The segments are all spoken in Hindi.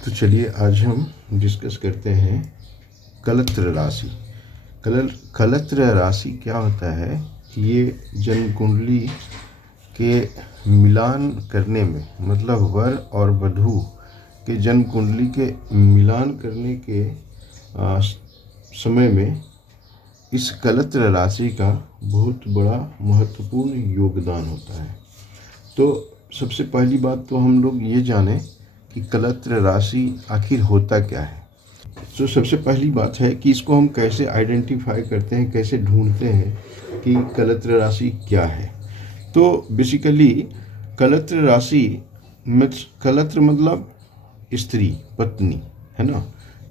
तो चलिए आज हम डिस्कस करते हैं कलत्र राशि। कलत्र राशि क्या होता है? ये जन्म कुंडली के मिलान करने में, मतलब वर और वधू के जन्म कुंडली के मिलान करने के समय में इस कलत्र राशि का बहुत बड़ा महत्वपूर्ण योगदान होता है। तो सबसे पहली बात तो हम लोग ये जानें कि कलत्र राशि आखिर होता क्या है। तो सबसे पहली बात है कि इसको हम कैसे आइडेंटिफाई करते हैं, कैसे ढूंढते हैं कि कलत्र राशि क्या है। तो बेसिकली कलत्र राशि कलत्र मतलब स्त्री, पत्नी, है ना।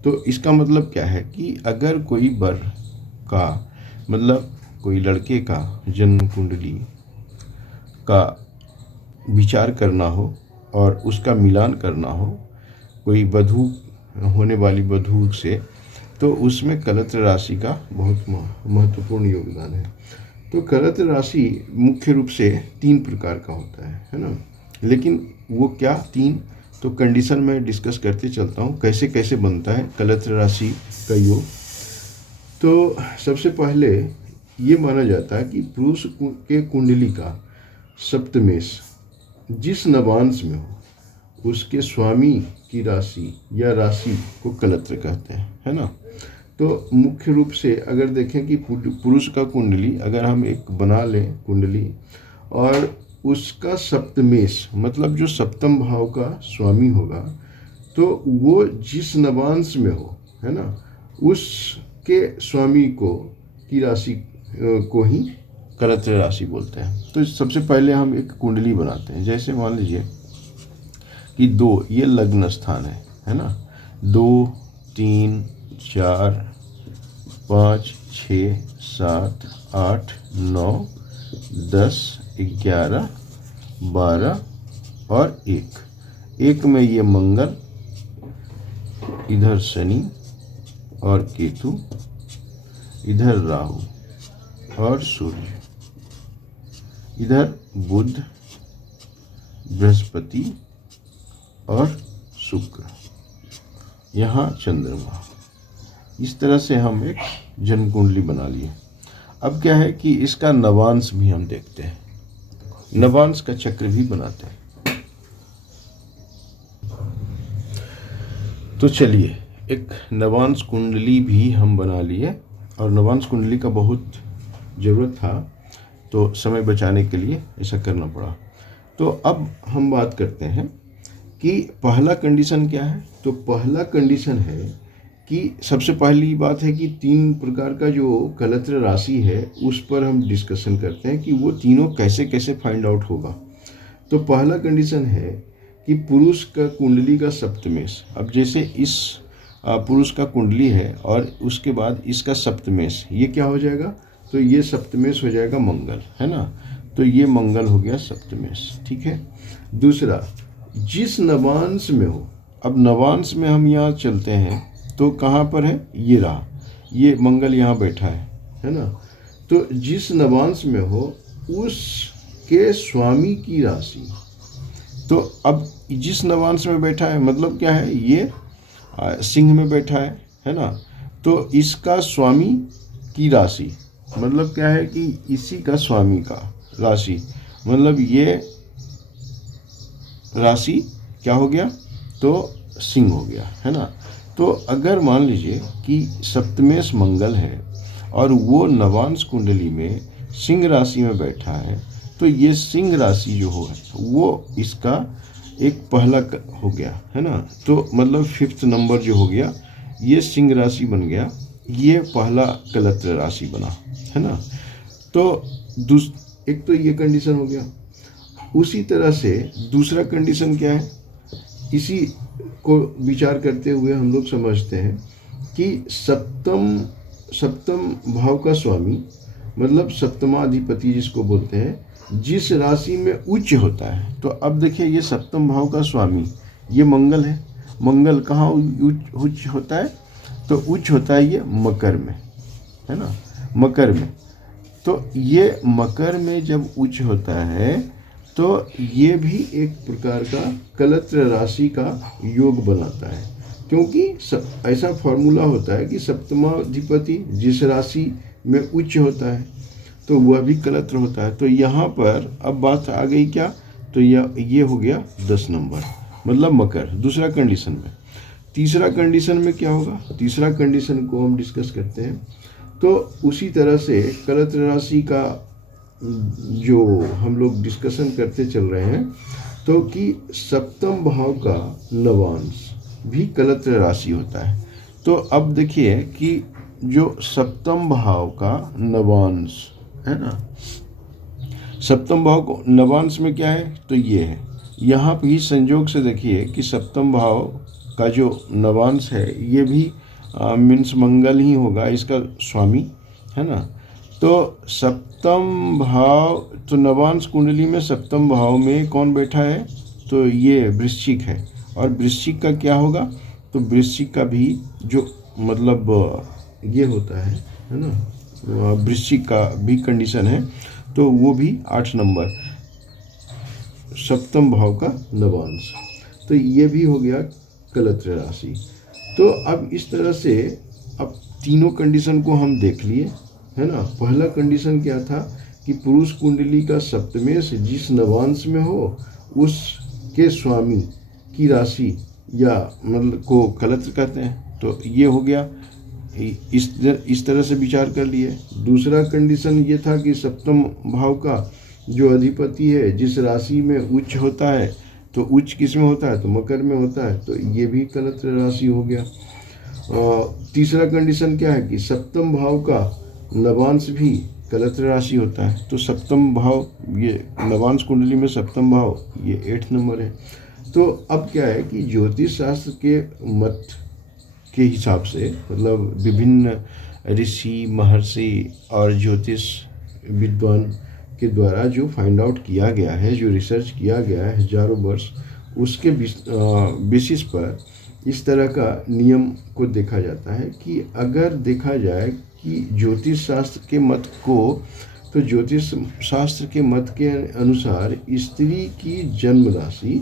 तो इसका मतलब क्या है कि अगर कोई वर का, मतलब कोई लड़के का जन्म कुंडली का विचार करना हो और उसका मिलान करना हो कोई वधू, होने वाली वधू से, तो उसमें कलत्र राशि का बहुत महत्वपूर्ण योगदान है। तो कलत्र राशि मुख्य रूप से 3 प्रकार का होता है ना। लेकिन वो क्या 3, तो कंडीशन में डिस्कस करते चलता हूँ कैसे कैसे बनता है कलत्र राशि का योग। तो सबसे पहले ये माना जाता है कि पुरुष के कुंडली का सप्तमेश जिस नवांश में हो उसके स्वामी की राशि या राशि को कलत्र कहते हैं, है ना। तो मुख्य रूप से अगर देखें कि पुरुष का कुंडली अगर हम एक बना लें कुंडली, और उसका सप्तमेश मतलब जो सप्तम भाव का स्वामी होगा, तो वो जिस नवांश में हो, है ना, उसके स्वामी को की राशि को ही कलत्र राशि बोलते हैं। तो सबसे पहले हम एक कुंडली बनाते हैं। जैसे मान लीजिए कि 2 ये लग्न स्थान है ना। 2, 3, 4, 5, 6, 7, 8, 9, 10, 11, 12 और 1 में ये मंगल, इधर शनि और केतु, इधर राहु और सूर्य, इधर बुध, बृहस्पति और शुक्र, यहाँ चंद्रमा। इस तरह से हम एक जन्म कुंडली बना लिए। अब क्या है कि इसका नवांश भी हम देखते हैं, नवांश का चक्र भी बनाते हैं। तो चलिए एक नवांश कुंडली भी हम बना लिए, और नवांश कुंडली का बहुत ज़रूरत था, तो समय बचाने के लिए ऐसा करना पड़ा। तो अब हम बात करते हैं कि पहला कंडीशन क्या है। तो पहला कंडीशन है कि सबसे पहली बात है कि 3 प्रकार का जो कलत्र राशि है उस पर हम डिस्कशन करते हैं कि वो तीनों कैसे कैसे फाइंड आउट होगा। तो पहला कंडीशन है कि पुरुष का कुंडली का सप्तमेश। अब जैसे इस पुरुष का कुंडली है और उसके बाद इसका सप्तमेश, ये क्या हो जाएगा? तो ये सप्तमेश हो जाएगा मंगल, है ना। तो ये मंगल हो गया सप्तमेश, ठीक है। दूसरा, जिस नवांश में हो, अब नवांश में हम यहाँ चलते हैं तो कहाँ पर है? ये रहा, ये मंगल यहाँ बैठा है ना। तो जिस नवांश में हो उसके स्वामी की राशि। तो अब जिस नवांश में बैठा है मतलब क्या है? ये सिंह में बैठा है ना। तो इसका स्वामी की राशि मतलब क्या है कि इसी का स्वामी का राशि, मतलब ये राशि क्या हो गया? तो सिंह हो गया, है ना। तो अगर मान लीजिए कि सप्तमेश मंगल है और वो नवांश कुंडली में सिंह राशि में बैठा है, तो ये सिंह राशि जो हो वो इसका एक पहला हो गया, है ना। तो मतलब 5th नंबर जो हो गया ये सिंह राशि बन गया, ये पहला कलत्र राशि बना, है ना। तो एक तो ये कंडीशन हो गया। उसी तरह से दूसरा कंडीशन क्या है? इसी को विचार करते हुए हम लोग समझते हैं कि सप्तम भाव का स्वामी मतलब सप्तमाधिपति जिसको बोलते हैं, जिस राशि में उच्च होता है। तो अब देखिए ये सप्तम भाव का स्वामी ये मंगल है। मंगल कहाँ उच्च होता है? तो उच्च होता है ये मकर में, है ना, मकर में। तो ये मकर में जब उच्च होता है तो ये भी एक प्रकार का कलत्र राशि का योग बनाता है, क्योंकि ऐसा फॉर्मूला होता है कि सप्तमाधिपति जिस राशि में उच्च होता है तो वह भी कलत्र होता है। तो यहाँ पर अब बात आ गई क्या, तो ये हो गया 10 नंबर, मतलब मकर, दूसरा कंडीशन में। तीसरा कंडीशन में क्या होगा, तीसरा कंडीशन को हम डिस्कस करते हैं। तो उसी तरह से कलत्र राशि का जो हम लोग डिस्कशन करते चल रहे हैं, तो कि सप्तम भाव का नवांश भी कलत्र राशि होता है। तो अब देखिए कि जो सप्तम भाव का नवांश है ना, सप्तम भाव को नवांश में क्या है, तो ये है। यहाँ भी संयोग से देखिए कि सप्तम भाव का जो नवांश है ये भी मीन्स मंगल ही होगा, इसका स्वामी है ना। तो सप्तम भाव, तो नवांश कुंडली में सप्तम भाव में कौन बैठा है, तो ये वृश्चिक है। और वृश्चिक का क्या होगा, तो वृश्चिक का भी जो मतलब ये होता है ना, वृश्चिक का भी कंडीशन है, तो वो भी 8 नंबर सप्तम भाव का नवांश। तो ये भी हो गया कलत्र राशि। तो अब इस तरह से अब तीनों कंडीशन को हम देख लिए है ना। पहला कंडीशन क्या था कि पुरुष कुंडली का सप्तमेश जिस नवांश में हो उसके स्वामी की राशि या मतलब को कलत्र कहते हैं। तो ये हो गया, इस तरह से विचार कर लिए। दूसरा कंडीशन ये था कि सप्तम भाव का जो अधिपति है जिस राशि में उच्च होता है, तो उच्च किस में होता है, तो मकर में होता है, तो ये भी कलत्र राशि हो गया। तीसरा कंडीशन क्या है कि सप्तम भाव का नवांश भी कलत्र राशि होता है। तो सप्तम भाव, ये नवांश कुंडली में सप्तम भाव ये 8 नंबर है। तो अब क्या है कि ज्योतिष शास्त्र के मत के हिसाब से, मतलब विभिन्न ऋषि महर्षि और ज्योतिष विद्वान के द्वारा जो फाइंड आउट किया गया है, जो रिसर्च किया गया है हजारों वर्ष, उसके बेसिस पर इस तरह का नियम को देखा जाता है कि अगर देखा जाए कि ज्योतिष शास्त्र के मत को, तो ज्योतिष शास्त्र के मत के अनुसार स्त्री की जन्म राशि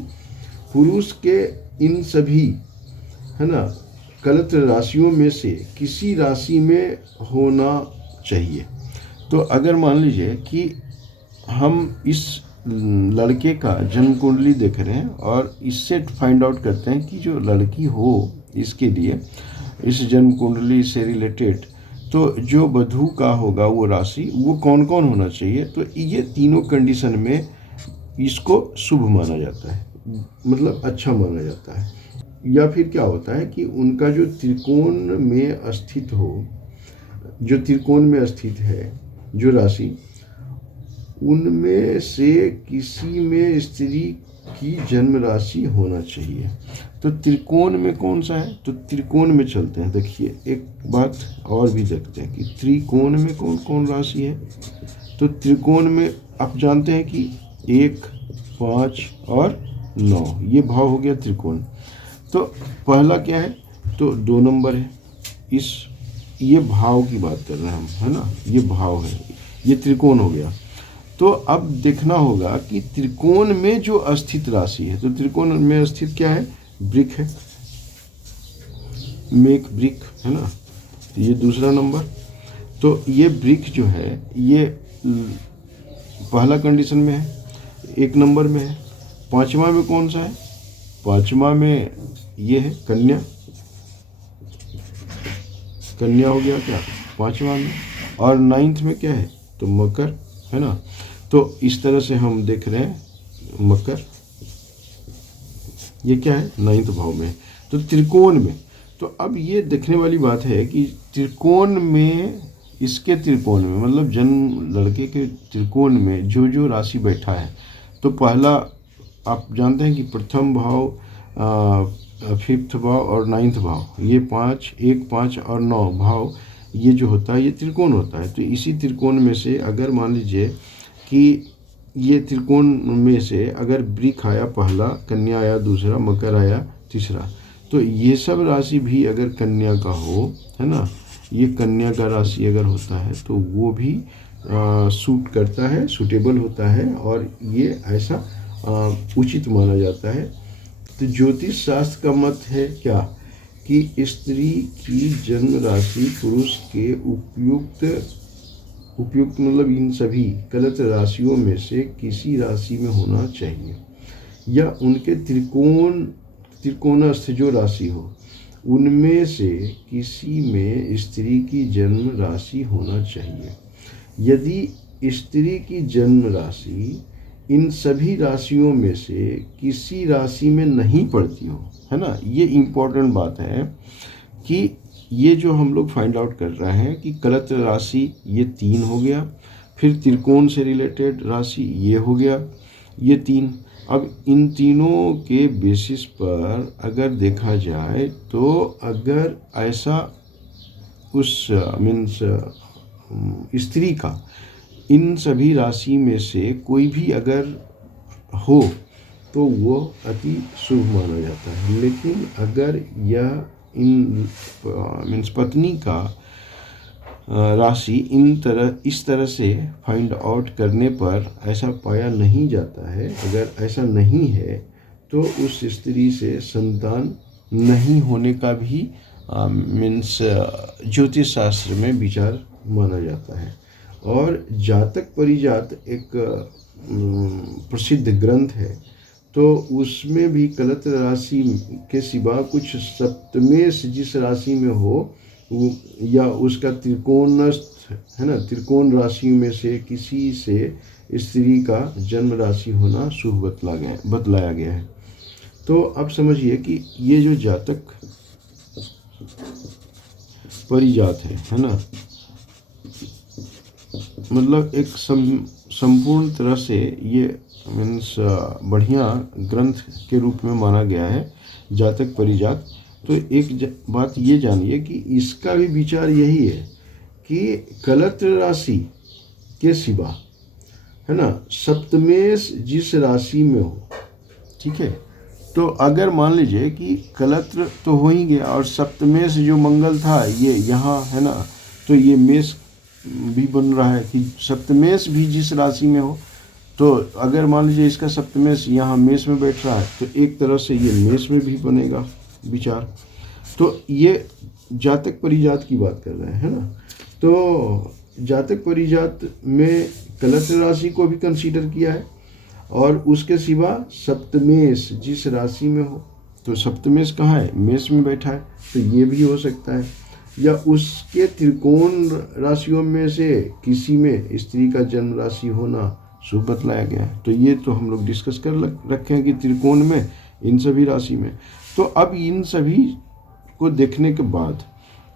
पुरुष के इन सभी है ना कलत्र राशियों में से किसी राशि में होना चाहिए। तो अगर मान लीजिए कि हम इस लड़के का जन्म कुंडली देख रहे हैं और इससे फाइंड आउट करते हैं कि जो लड़की हो इसके लिए इस जन्म कुंडली से रिलेटेड, तो जो वधू का होगा वो राशि वो कौन कौन होना चाहिए, तो ये तीनों कंडीशन में इसको शुभ माना जाता है, मतलब अच्छा माना जाता है। या फिर क्या होता है कि उनका जो त्रिकोण में स्थित हो, जो त्रिकोण में स्थित है जो राशि, उनमें से किसी में स्त्री की जन्म राशि होना चाहिए। तो त्रिकोण में कौन सा है, तो त्रिकोण में चलते हैं। देखिए एक बात और भी देखते हैं कि त्रिकोण में कौन कौन राशि है। तो त्रिकोण में आप जानते हैं कि 1, 5 और 9 ये भाव हो गया त्रिकोण। तो पहला क्या है, तो 2 नंबर है। ये भाव की बात कर रहे हैं हम, है ना, ये भाव है, ये त्रिकोण हो गया। तो अब देखना होगा कि त्रिकोण में जो स्थित राशि है, तो त्रिकोण में स्थित क्या है, वृक है, मेक वृक है ना, तो ये दूसरा नंबर। तो ये वृक जो है ये पहला कंडीशन में है, 1 नंबर में है। 5वां में कौन सा है, 5वां में ये है कन्या, कन्या हो गया क्या 5वां में। और 9th में क्या है, तो मकर है ना। तो इस तरह से हम देख रहे हैं मकर, ये क्या है 9th भाव में, तो त्रिकोण में। तो अब ये देखने वाली बात है कि त्रिकोण में, इसके त्रिकोण में मतलब जन्म लड़के के त्रिकोण में जो जो राशि बैठा है, तो पहला आप जानते हैं कि प्रथम भाव, 5th भाव और 9th भाव, ये 1, 5 और 9 भाव ये जो होता है ये त्रिकोण होता है। तो इसी त्रिकोण में से अगर मान लीजिए कि ये त्रिकोण में से अगर वृक आया पहला, कन्या आया दूसरा, मकर आया तीसरा, तो ये सब राशि भी अगर कन्या का हो, है ना, ये कन्या का राशि अगर होता है तो वो भी सूट करता है, सूटेबल होता है और ये ऐसा उचित माना जाता है। तो ज्योतिष शास्त्र का मत है क्या कि स्त्री की जन्म राशि पुरुष के उपयुक्त मतलब इन सभी गलत राशियों में से किसी राशि में होना चाहिए, या उनके त्रिकोणस्थ जो राशि हो उनमें से किसी में स्त्री की जन्म राशि होना चाहिए। यदि स्त्री की जन्म राशि इन सभी राशियों में से किसी राशि में नहीं पड़ती हो, है ना, ये इम्पोर्टेंट बात है कि ये जो हम लोग फाइंड आउट कर रहे हैं कि कलत्र राशि ये 3 हो गया, फिर त्रिकोण से रिलेटेड राशि ये हो गया, ये 3। अब इन तीनों के बेसिस पर अगर देखा जाए तो अगर ऐसा उस मीन्स स्त्री का इन सभी राशि में से कोई भी अगर हो तो वो अति शुभ माना जाता है। लेकिन अगर यह इन मीन्स पत्नी का राशि इस तरह से फाइंड आउट करने पर ऐसा पाया नहीं जाता है, अगर ऐसा नहीं है तो उस स्त्री से संतान नहीं होने का भी मीन्स ज्योतिष शास्त्र में विचार माना जाता है। और जातक परिजात एक प्रसिद्ध ग्रंथ है, तो उसमें भी कलत्र राशि के सिवा कुछ सप्तमेश जिस राशि में हो या उसका त्रिकोणस्थ है ना, त्रिकोण राशि में से किसी से स्त्री का जन्म राशि होना शुभ बतलाया गया है। तो अब समझिए कि ये जो जातक परिजात है ना, मतलब एक संपूर्ण तरह से ये मीन्स बढ़िया ग्रंथ के रूप में माना गया है जातक परिजात। तो एक बात ये जानिए कि इसका भी विचार यही है कि कलत्र राशि के सिवा है ना सप्तमेश जिस राशि में हो, ठीक है, तो अगर मान लीजिए कि कलत्र तो हो ही गया और सप्तमेश जो मंगल था ये यहाँ है ना, तो ये मेष भी बन रहा है कि सप्तमेश भी जिस राशि में हो, तो अगर मान लीजिए इसका सप्तमेश यहाँ मेष में बैठ रहा है तो एक तरह से ये मेष में भी बनेगा विचार। तो ये जातक परिजात की बात कर रहे हैं, है ना। तो जातक परिजात में कलत्र राशि को भी कंसीडर किया है और उसके सिवा सप्तमेश जिस राशि में हो, तो सप्तमेश कहाँ है, मेष में बैठा है, तो ये भी हो सकता है, या उसके त्रिकोण राशियों में से किसी में स्त्री का जन्म राशि होना शुभ बतलाया गया है। तो ये तो हम लोग डिस्कस कर रखे हैं कि त्रिकोण में इन सभी राशि में। तो अब इन सभी को देखने के बाद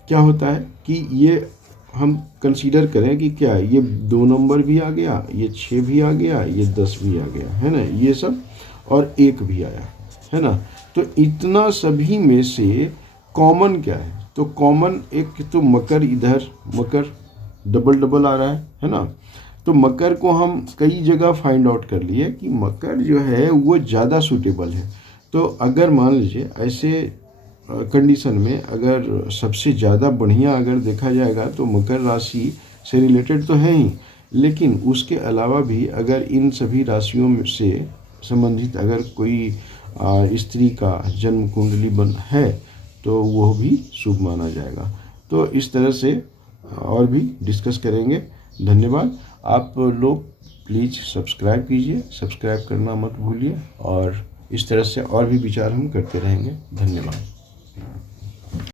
क्या होता है कि ये हम कंसीडर करें कि क्या ये 2 नंबर भी आ गया, ये 6 भी आ गया, ये 10 भी आ गया, है ना, ये सब, और 1 भी आया, है ना। तो इतना सभी में से कॉमन क्या है, तो कॉमन एक तो मकर, इधर मकर डबल आ रहा है ना। तो मकर को हम कई जगह फाइंड आउट कर लिए कि मकर जो है वो ज़्यादा सूटेबल है। तो अगर मान लीजिए ऐसे कंडीशन में अगर सबसे ज़्यादा बढ़िया अगर देखा जाएगा तो मकर राशि से रिलेटेड तो है ही, लेकिन उसके अलावा भी अगर इन सभी राशियों में से संबंधित अगर कोई स्त्री का जन्म कुंडली बन है तो वह भी शुभ माना जाएगा। तो इस तरह से और भी डिस्कस करेंगे। धन्यवाद। आप लोग प्लीज़ सब्सक्राइब कीजिए, सब्सक्राइब करना मत भूलिए, और इस तरह से और भी विचार हम करते रहेंगे। धन्यवाद।